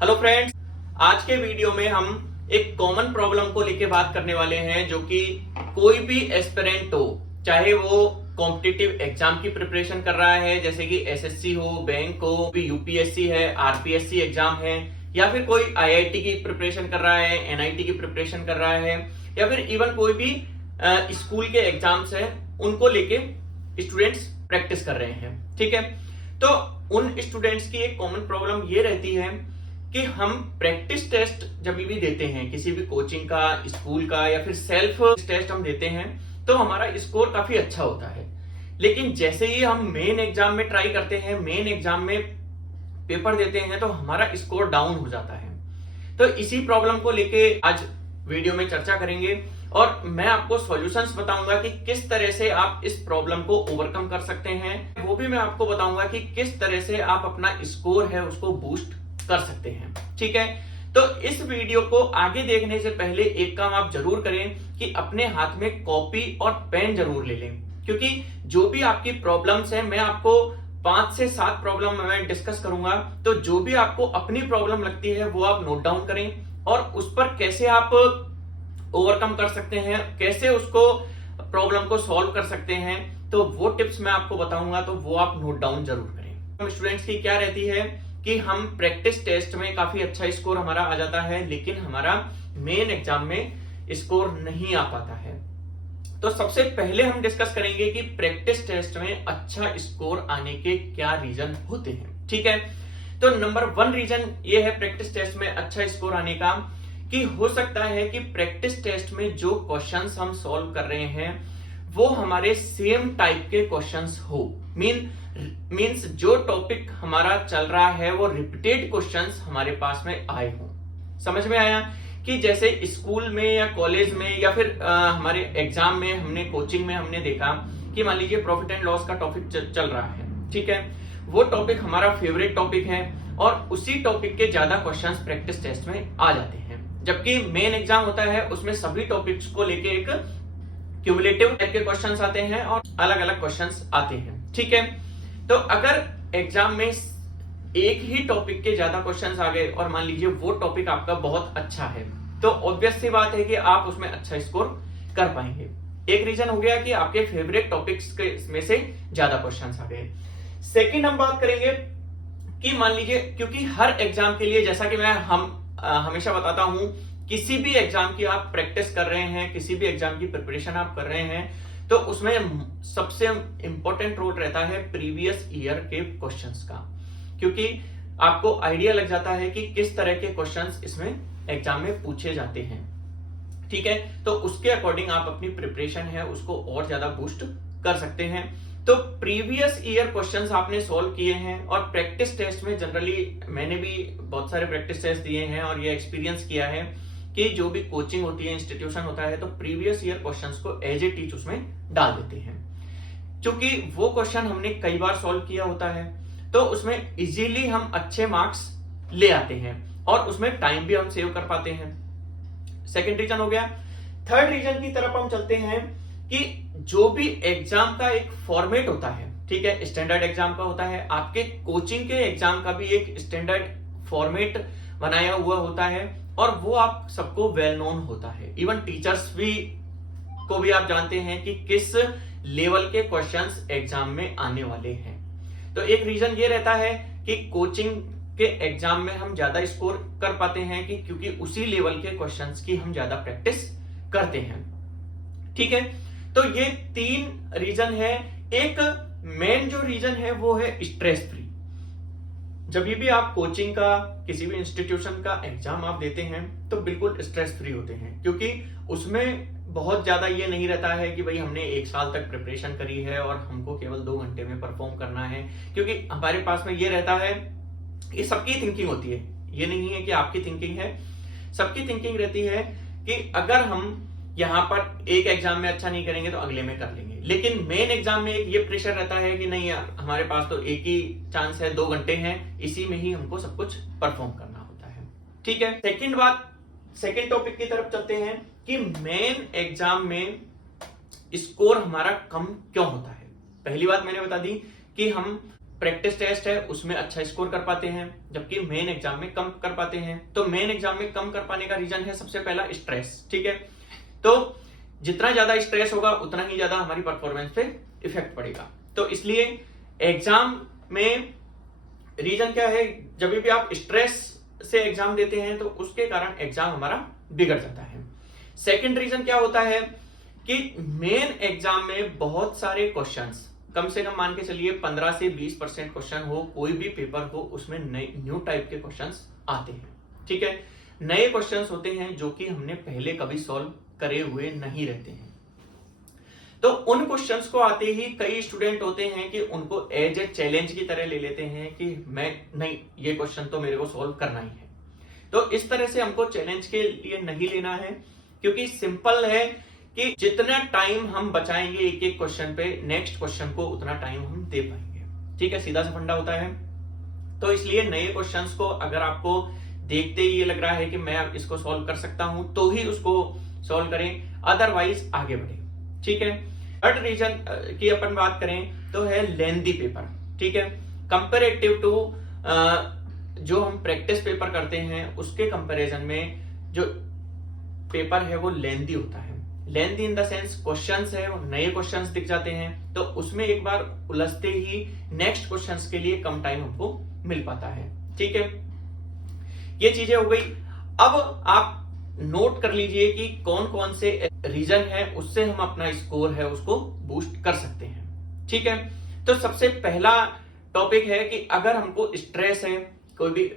Hello friends, आज के video में हम एक कॉमन प्रॉब्लम को लेके बात करने वाले हैं जो कि कोई भी एस्पिरेंट हो, चाहे वो कॉम्पिटिटिव एग्जाम की प्रिपरेशन कर रहा है जैसे कि एसएससी हो, बैंक हो, यूपीएससी है, आरपीएससी एग्जाम है, या फिर कोई आईआईटी की प्रिपरेशन कर रहा है, एनआईटी की प्रिपरेशन कर रहा है, या फिर इवन कोई भी स्कूल के एग्जाम्स है उनको लेके स्टूडेंट्स प्रैक्टिस कर रहे हैं। ठीक है, तो उन स्टूडेंट्स की एक कॉमन प्रॉब्लम ये रहती है कि हम प्रैक्टिस टेस्ट जब भी देते हैं, किसी भी कोचिंग का, स्कूल का, या फिर सेल्फ टेस्ट हम देते हैं तो हमारा स्कोर काफी अच्छा होता है। लेकिन जैसे ही हम मेन एग्जाम में ट्राई करते हैं, मेन एग्जाम में पेपर देते हैं, तो हमारा स्कोर डाउन हो जाता है। तो इसी प्रॉब्लम को लेके आज वीडियो में चर्चा करेंगे और मैं आपको सॉल्यूशंस बताऊंगा कि किस तरह से आप इस प्रॉब्लम को ओवरकम कर सकते हैं। वो भी मैं आपको बताऊंगा कि किस तरह से आप अपना स्कोर है उसको बूस्ट कर सकते हैं। ठीक है, तो इस वीडियो को आगे देखने से पहले एक काम आप जरूर करें कि अपने हाथ में कॉपी और पेन जरूर ले लें, क्योंकि जो भी आपकी प्रॉब्लम्स है, मैं आपको 5 से 7 प्रॉब्लम मैं डिस्कस करूंगा। तो जो भी आपको अपनी प्रॉब्लम लगती है वो आप नोट डाउन करें और उस पर कैसे आप ओवरकम कर सकते हैं, कैसे उसको प्रॉब्लम को सॉल्व कर सकते हैं, तो वो टिप्स मैं आपको बताऊंगा, तो वो आप नोट डाउन जरूर करें। स्टूडेंट्स की क्या रहती है कि हम प्रैक्टिस टेस्ट में काफी अच्छा स्कोर हमारा आ जाता है, लेकिन हमारा मेन एग्जाम में स्कोर नहीं आ पाता है। तो सबसे पहले हम डिस्कस करेंगे कि प्रैक्टिस टेस्ट में अच्छा स्कोर आने के क्या रीजन होते हैं। ठीक है, तो नंबर 1 रीजन ये है प्रैक्टिस टेस्ट में अच्छा स्कोर आने का कि हो सकता है कि प्रैक्टिस टेस्ट में जो क्वेश्चंस हम सॉल्व कर रहे हैं वो हमारे सेम टाइप के क्वेश्चंस हो। मींस जो टॉपिक हमारा चल रहा है वो रिपीटेड क्वेश्चंस हमारे पास में आए हो। समझ में आया कि जैसे स्कूल में या कॉलेज में या फिर हमारे एग्जाम में, हमने कोचिंग में हमने देखा कि मान लीजिए प्रॉफिट एंड लॉस का टॉपिक चल रहा है। ठीक है, वो टॉपिक हमारा फेवरेट टॉपिक है और उसी टॉपिक के ज्यादा क्वेश्चंस प्रैक्टिस टेस्ट में आ जाते हैं, जबकि मेन एग्जाम होता है उसमें सभी टॉपिक्स को लेके एक क्यूमुलेटिव टाइप के क्वेश्चंस आते हैं और अलग अलग क्वेश्चंस आते हैं। ठीक है, तो अगर एग्जाम में एक ही टॉपिक के ज्यादा क्वेश्चंस आ गए और मान लीजिए वो टॉपिक आपका बहुत अच्छा है, तो ऑब्वियस सी बात है कि आप उसमें अच्छा स्कोर कर पाएंगे। एक रीजन हो गया कि आपके फेवरेट टॉपिक्स के में से ज्यादा क्वेश्चंस आ गए। सेकंड हम बात करेंगे कि मान लीजिए, क्योंकि हर एग्जाम के लिए, जैसा कि मैं हमेशा बताता हूं, किसी भी एग्जाम की आप प्रैक्टिस कर रहे हैं, किसी भी एग्जाम की प्रिपरेशन आप कर रहे हैं, तो उसमें सबसे इंपॉर्टेंट रोल रहता है प्रीवियस ईयर के क्वेश्चंस का, क्योंकि आपको आइडिया लग जाता है कि किस तरह के क्वेश्चंस इसमें एग्जाम में पूछे जाते हैं। ठीक है, तो उसके अकॉर्डिंग आप अपनी प्रिपरेशन है उसको और ज्यादा बूस्ट कर सकते हैं। तो प्रीवियस ईयर क्वेश्चंस आपने सॉल्व किए हैं और प्रैक्टिस टेस्ट में जनरली मैंने भी बहुत सारे प्रैक्टिस टेस्ट दिए हैं और ये एक्सपीरियंस किया है कि जो भी कोचिंग होती है, इंस्टीट्यूशन होता है, तो प्रीवियस ईयर क्वेश्चंस को एज ए टीच उसमें डाल देते हैं। क्योंकि वो क्वेश्चन हमने कई बार सॉल्व किया होता है तो उसमें इजीली हम अच्छे मार्क्स ले आते हैं और उसमें टाइम भी हम सेव कर पाते हैं। सेकंड रीजन हो गया। थर्ड रीजन की तरफ हम चलते हैं कि जो भी एग्जाम का एक फॉर्मेट होता है, ठीक है, स्टैंडर्ड एग्जाम का होता है, आपके कोचिंग के एग्जाम का भी एक स्टैंडर्ड फॉर्मेट बनाया हुआ होता है और वो आप सबको वेल नोन होता है। इवन टीचर्स भी को भी आप जानते हैं कि किस लेवल के क्वेश्चंस एग्जाम में आने वाले हैं। तो एक रीजन ये रहता है कि कोचिंग के एग्जाम में हम ज्यादा स्कोर कर पाते हैं कि क्योंकि उसी लेवल के क्वेश्चंस की हम ज्यादा प्रैक्टिस करते हैं। ठीक है, तो ये 3 रीजन है। एक मेन जो रीजन है वो है स्ट्रेस फ्री। जब भी आप कोचिंग का, किसी भी इंस्टीट्यूशन का एग्जाम आप देते हैं तो बिल्कुल स्ट्रेस फ्री होते हैं, क्योंकि उसमें बहुत ज्यादा ये नहीं रहता है कि भाई हमने 1 साल तक प्रिपरेशन करी है और हमको केवल 2 घंटे में परफॉर्म करना है। क्योंकि हमारे पास में ये रहता है, ये सबकी थिंकिंग होती है, ये नहीं है कि आपकी थिंकिंग है, सबकी थिंकिंग रहती है कि अगर हम यहाँ पर एक एग्जाम में अच्छा नहीं करेंगे तो अगले में कर लेंगे। लेकिन मेन एग्जाम में एक ये प्रेशर रहता है कि नहीं यार, हमारे पास तो एक ही चांस है, 2 घंटे हैं, इसी में ही हमको सब कुछ परफॉर्म करना होता है। ठीक है, सेकंड टॉपिक की तरफ चलते हैं कि मेन एग्जाम में स्कोर हमारा कम क्यों होता है। पहली बात मैंने बता दी कि हम प्रैक्टिस टेस्ट है उसमें अच्छा स्कोर कर पाते हैं, जबकि मेन एग्जाम में कम कर पाते हैं। तो मेन एग्जाम में कम कर पाने का रीजन है सबसे पहला स्ट्रेस। ठीक है, तो जितना ज्यादा स्ट्रेस होगा उतना ही ज्यादा हमारी परफॉर्मेंस पे इफेक्ट पड़ेगा। तो इसलिए एग्जाम में रीजन क्या है, जब भी आप स्ट्रेस से एग्जाम देते हैं तो उसके कारण एग्जाम हमारा बिगड़ जाता है। सेकंड रीजन क्या होता है कि मेन एग्जाम में बहुत सारे क्वेश्चंस, कम से कम मान के चलिए 15 से 20% क्वेश्चन हो, कोई भी पेपर हो उसमें न्यू टाइप के क्वेश्चंस आते हैं। ठीक है, नए क्वेश्चंस होते हैं जो कि हमने पहले कभी सॉल्व करे हुए नहीं रहते हैं। तो उन क्वेश्चंस को आते ही कई स्टूडेंट होते हैं कि उनको एज ए चैलेंज की तरह ले लेते हैं कि मैं नहीं, ये क्वेश्चन तो मेरे को सॉल्व करना ही है। तो इस तरह से हमको चैलेंज के लिए नहीं लेना है, क्योंकि सिंपल है कि जितना टाइम हम बचाएंगे एक एक क्वेश्चन पे, नेक्स्ट क्वेश्चन को उतना टाइम हम दे पाएंगे। ठीक है, सीधा सा फंडा होता है। तो इसलिए नए क्वेश्चंस को अगर आपको देखते ही ये लग रहा है कि मैं अब इसको सॉल्व कर सकता हूं तो ही उसको सॉल्व करें, अदरवाइज आगे बढ़े। ठीक है, थर्ड रीजन की अपन बात करें तो है लेंथी पेपर। ठीक है, कंपेरेटिव टू जो हम प्रैक्टिस पेपर करते हैं उसके कंपैरिजन में जो पेपर है वो लेंथी होता है। Lengthy in the sense questions है वो नए क्वेश्चंस दिख जाते हैं, तो उसमें एक बार उलझते ही नेक्स्ट क्वेश्चंस के लिए कम टाइम हमको मिल पाता है। ठीक है, ये चीजें हो गई। अब आप नोट कर लीजिए कि कौन कौन से रीजन है उससे हम अपना स्कोर है उसको बूस्ट कर सकते हैं। ठीक है, तो सबसे पहला टॉपिक है कि अगर हमको स्ट्रेस है, कोई भी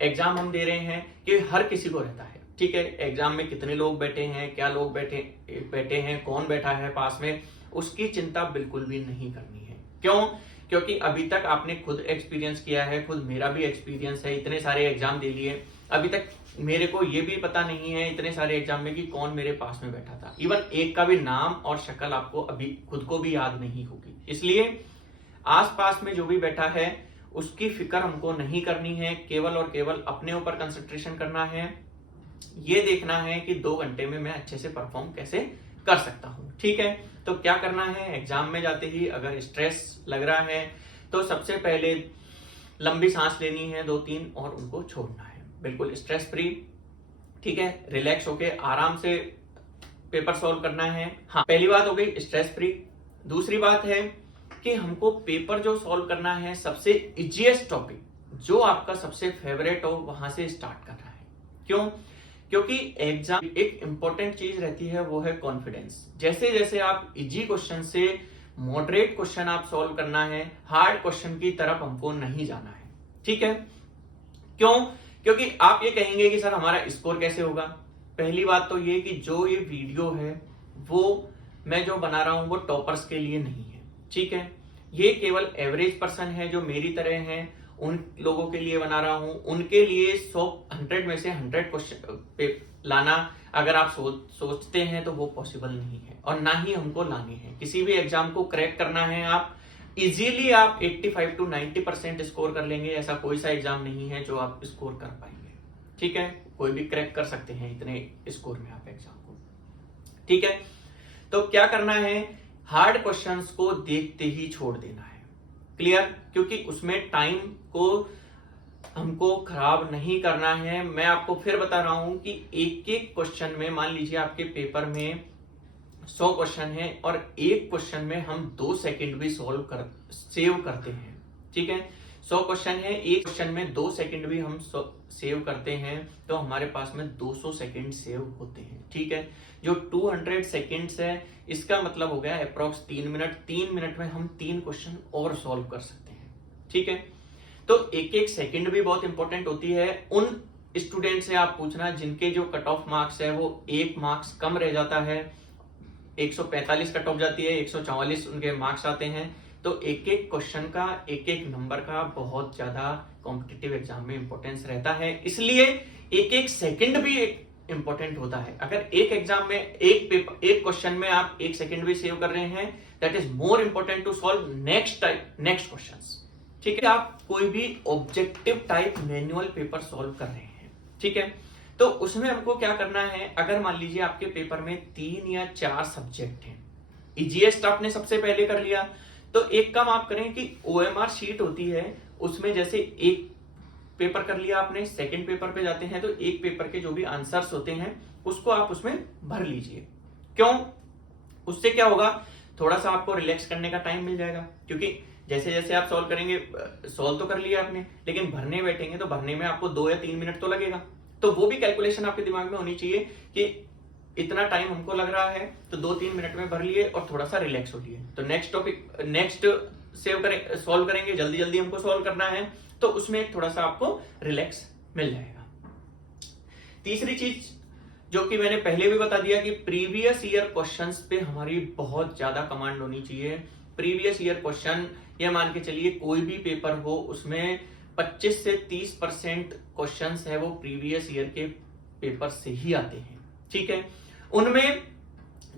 एग्जाम हम दे रहे हैं कि हर किसी को रहता है। ठीक है, एग्जाम में कितने लोग बैठे हैं, क्या लोग बैठे हैं, कौन बैठा है पास में, उसकी चिंता बिल्कुल भी नहीं करनी है। क्यों? क्योंकि अभी तक आपने खुद एक्सपीरियंस किया है, खुद मेरा भी एक्सपीरियंस है, इतने सारे एग्जाम दे लिए, अभी तक मेरे को ये भी पता नहीं है इतने सारे एग्जाम में कि कौन मेरे पास में बैठा था। इवन एक का भी नाम और शक्ल आपको अभी खुद को भी याद नहीं होगी। इसलिए आसपास में जो भी बैठा है उसकी फिक्र हमको नहीं करनी है, केवल और केवल अपने ऊपर कंसंट्रेशन करना है। ये देखना है कि 2 घंटे में मैं अच्छे से परफॉर्म कैसे कर सकता हूं। ठीक है, तो क्या करना है, एग्जाम में जाते ही अगर स्ट्रेस लग रहा है तो सबसे पहले लंबी सांस लेनी है 2-3 और उनको छोड़ना है, बिल्कुल स्ट्रेस फ्री। ठीक है, रिलैक्स होके आराम से पेपर सॉल्व करना है। हाँ, पहली बात हो गई स्ट्रेस फ्री। दूसरी बात है कि हमको पेपर जो सॉल्व करना है सबसे इजीएस्ट टॉपिक जो आपका सबसे फेवरेट हो वहां से स्टार्ट करना है। क्यों? क्योंकि एग्जाम एक इंपॉर्टेंट चीज रहती है वो है कॉन्फिडेंस। जैसे जैसे आप इजी क्वेश्चन से मॉडरेट क्वेश्चन आप सॉल्व करना है, हार्ड क्वेश्चन की तरफ हमको नहीं जाना है। ठीक है, क्यों? क्योंकि आप ये कहेंगे कि सर हमारा स्कोर कैसे होगा। पहली बात तो ये कि जो ये वीडियो है वो मैं जो बना रहा हूं वो टॉपर्स के लिए नहीं है। ठीक है, ये केवल एवरेज पर्सन है जो मेरी तरह हैं, उन लोगों के लिए बना रहा हूं। उनके लिए 100 में से 100 क्वेश्चन लाना अगर आप सोचते हैं तो वो पॉसिबल नहीं है, और ना ही हमको लाने हैं। किसी भी एग्जाम को क्रैक करना है आप इजीली आप 85 to 90% स्कोर कर लेंगे। ऐसा कोई सा एग्जाम नहीं है जो आप स्कोर कर पाएंगे। ठीक है, कोई भी क्रैक कर सकते हैं इतने स्कोर में आप एग्जाम को। ठीक है, तो क्या करना है, हार्ड क्वेश्चंस को देखते ही छोड़ देना है। क्लियर? क्योंकि उसमें टाइम को हमको खराब नहीं करना है। मैं आपको फिर बता रहा हूं कि एक एक क्वेश्चन में, मान लीजिए आपके पेपर में 100 क्वेश्चन है और एक क्वेश्चन में हम 2 सेकंड भी सेव करते हैं। ठीक है, 100 क्वेश्चन है, एक क्वेश्चन में 2 सेकंड भी हम सेव करते हैं तो हमारे पास में 200 सेकंड सेव होते हैं। ठीक है, जो 200 सेकंड्स है इसका मतलब हो गया अप्रोक्स 3 मिनट। 3 मिनट में हम 3 क्वेश्चन और सॉल्व कर सकते हैं। ठीक है, तो एक एक सेकंड भी बहुत इंपॉर्टेंट होती है। उन स्टूडेंट से आप पूछना जिनके जो कट ऑफ मार्क्स है वो 1 मार्क्स कम रह जाता है, 145 कट ऑफ जाती है, 144 उनके मार्क्स आते हैं। तो एक एक क्वेश्चन का, एक एक नंबर का बहुत ज्यादा कॉम्पिटिटिव एग्जाम में इंपॉर्टेंस रहता है। इसलिए एक एक सेकंड भी एक इंपॉर्टेंट होता है। अगर एक एग्जाम में एक क्वेश्चन में आप 1 सेकंड भी सेव कर रहे हैं, that is more important to solve next questions. ठीक है, आप कोई भी objective type manual paper solve कर रहे हैं। ठीक है, तो उसमें हमको क्या करना है, अगर मान लीजिए आपके पेपर में 3 या 4 सब्जेक्ट हैं, इजीएस्ट आपने सबसे पहले कर लिया, तो एक काम आप करें कि OMR शीट होती है, उसमें जैसे एक पेपर कर लिया आपने, सेकंड पेपर पे जाते हैं तो एक पेपर के जो भी आंसर्स होते हैं उसको आप उसमें भर लीजिए। क्यों? उससे क्या होगा, थोड़ा सा आपको रिलैक्स करने का टाइम मिल जाएगा, क्योंकि जैसे जैसे आप सॉल्व करेंगे, सॉल्व तो कर लिया आपने, लेकिन भरने बैठेंगे तो भरने में आपको 2 या 3 मिनट तो लगेगा। तो वो भी कैलकुलेशन आपके दिमाग में होनी चाहिए कि इतना टाइम हमको लग रहा है, तो 2-3 मिनट में भर लिए और थोड़ा सा रिलैक्स हो लिए। तो नेक्स्ट सॉल्व करेंगे, जल्दी जल्दी हमको सॉल्व करना है, तो उसमें थोड़ा सा आपको रिलैक्स मिल जाएगा। तीसरी चीज जो कि मैंने पहले भी बता दिया कि प्रीवियस ईयर क्वेश्चंस पे हमारी बहुत ज्यादा कमांड होनी चाहिए। प्रीवियस ईयर क्वेश्चन, ये मान के चलिए कोई भी पेपर हो, उसमें 25 से 30% क्वेश्चंस है वो प्रीवियस ईयर के पेपर से ही आते हैं। ठीक है, उनमें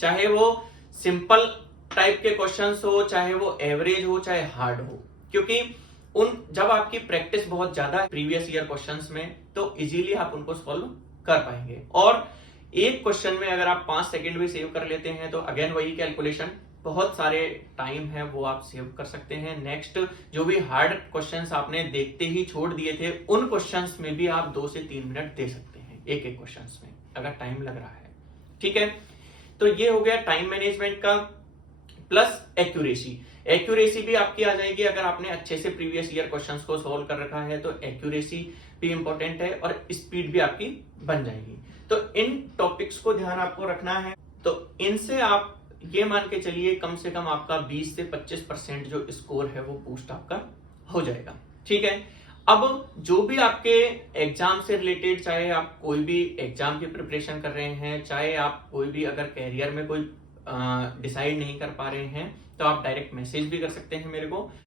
चाहे वो सिंपल टाइप के क्वेश्चंस हो, चाहे वो एवरेज हो, चाहे हार्ड हो, क्योंकि जब आपकी प्रैक्टिस बहुत ज्यादा है प्रीवियस ईयर क्वेश्चंस में, तो इजीली आप उनको सॉल्व कर पाएंगे। और एक क्वेश्चन में अगर आप 5 सेकंड भी सेव कर लेते हैं तो अगेन वही कैलकुलेशन, बहुत सारे टाइम है वो आप सेव कर सकते हैं। नेक्स्ट जो भी हार्ड क्वेश्चंस आपने देखते ही छोड़ दिए थे, उन क्वेश्चंस में भी आप 2 से 3 मिनट दे सकते हैं एक एक क्वेश्चंस में, अगर टाइम लग रहा है। ठीक है, तो ये हो गया टाइम मैनेजमेंट का, प्लस एक्यूरेसी। एक्यूरेसी भी आपकी आ जाएगी अगर आपने अच्छे से प्रीवियस ईयर क्वेश्चंस को सॉल्व कर रखा है, तो एक्यूरेसी भी इंपॉर्टेंट है और स्पीड भी आपकी बन जाएगी। तो इन टॉपिक्स को ध्यान आपको रखना है। तो इनसे आप ये मान के चलिए कम से कम आपका 20 से 25% जो स्कोर है वो बूस्ट आपका हो जाएगा। ठीक है, अब जो भी आपके एग्जाम से रिलेटेड, चाहे आप कोई भी एग्जाम की प्रिपरेशन कर रहे हैं, चाहे आप कोई भी अगर कैरियर में कोई डिसाइड नहीं कर पा रहे हैं, तो आप डायरेक्ट मैसेज भी कर सकते हैं मेरे को।